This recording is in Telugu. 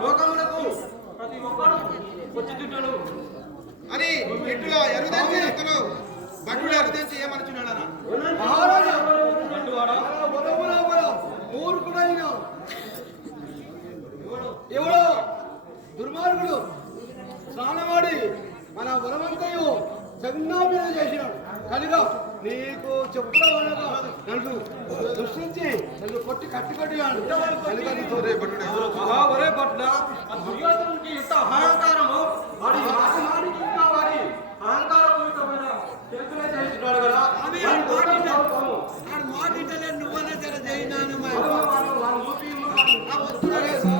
లోకములకు ప్రతి ఒక్కరు వచ్చుచుంటాడు అని ఇట్లా ఎరుదంచి అతను భటుడు ఎరుదంచి ఏమనుచున్నాడనా మహారాజా మూర్ఖుడైన ఎవడో దుర్మార్గుడు స్నానమాడి మన వరమంతయు జగన్నాభిన చేసినాడు కనుక నీకు చెప్పడం అనగా నన్ను దృష్టించి నన్ను కొట్టి కట్టుకట్టినాడు కనుక నీతో మహావర